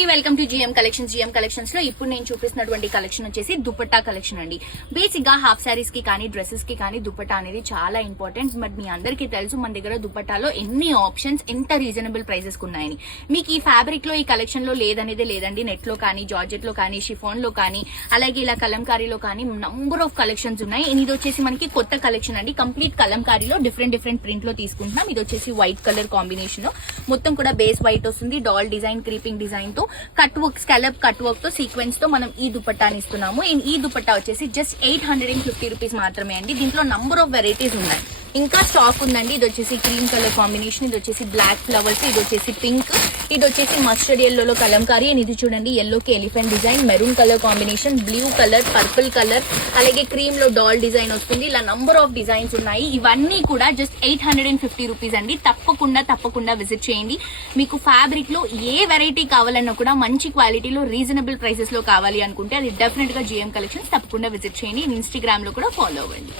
అండి, welcome to GM collections. GM collections లో ఇప్పుడు నేను చూపిస్తున్నటువంటి కలెక్షన్ వచ్చేసి దుపట్టా కలెక్షన్ అండి. బేసిక్ గా హాఫ్ సారీస్ కి కానీ డ్రెస్సెస్ కి కానీ దుపట్టా అనేది చాలా ఇంపార్టెంట్. బట్ మీ అందరికీ తెలుసు మన దగ్గర దుపట్టాలో ఎన్ని ఆప్షన్స్, ఎంత రీజనబుల్ ప్రైసెస్ ఉన్నాయని. మీకు ఈ ఫ్యాబ్రిక్ లో ఈ కలెక్షన్ లో లేదనేది లేదండి. నెట్ లో కానీ, జార్జెట్ లో కానీ, షిఫాన్ లో కానీ, అలాగే ఇలా కలంకారీలో కానీ నంబర్ ఆఫ్ కలెక్షన్స్ ఉన్నాయి. ఇది వచ్చేసి మనకి కొత్త కలెక్షన్ అండి. కంప్లీట్ కలంకారీలో డిఫరెంట్ ప్రింట్ లో తీసుకుంటున్నాం. ఇది వచ్చేసి వైట్ కలర్ కాంబినేషన్, మొత్తం కూడా బేస్ వైట్ వస్తుంది. డాల్ డిజైన్, క్రీపింగ్ డిజైన్ తో cut work, scallop cut work తో సీక్వెన్స్ తో మనం ఈ దుపట్టాని ఇస్తున్నాము. ఈ దుపట్టా వచ్చేసి జస్ట్ 850 రూపీస్ మాత్రమే అండి. దీంట్లో నంబర్ ఆఫ్ వెరైటీస్ ఉన్నాయి, ఇంకా స్టాక్ ఉందండి. ఇది వచ్చేసి క్రీమ్ కలర్ కాంబినేషన్, ఇది వచ్చేసి బ్లాక్ ఫ్లవర్స్, ఇది వచ్చేసి పింక్, ఇది వచ్చేసి మస్టర్డ్ ఎల్లోలో కలంకారీ, అండ్ ఇది చూడండి ఎల్లోకి elephant design, maroon colour combination, blue colour, purple colour, అలాగే క్రీమ్ లో డాల్ డిజైన్ వస్తుంది. ఇలా నంబర్ ఆఫ్ డిజైన్స్ ఉన్నాయి. ఇవన్నీ కూడా జస్ట్ 850 రూపీస్ అండి. తప్పకుండా విజిట్ చేయండి. మీకు ఫ్యాబ్రిక్ లో ఏ వెరైటీ కావాలన్నా కూడా మంచి క్వాలిటీలో రీజనబుల్ ప్రైసెస్ లో కావాలి అనుకుంటే అది డెఫినెట్ గా జిఎం కలెక్షన్స్ తప్పకుండా విజిట్ చేయండి. ఇన్స్టాగ్రామ్ లో కూడా ఫాలో అవ్వండి.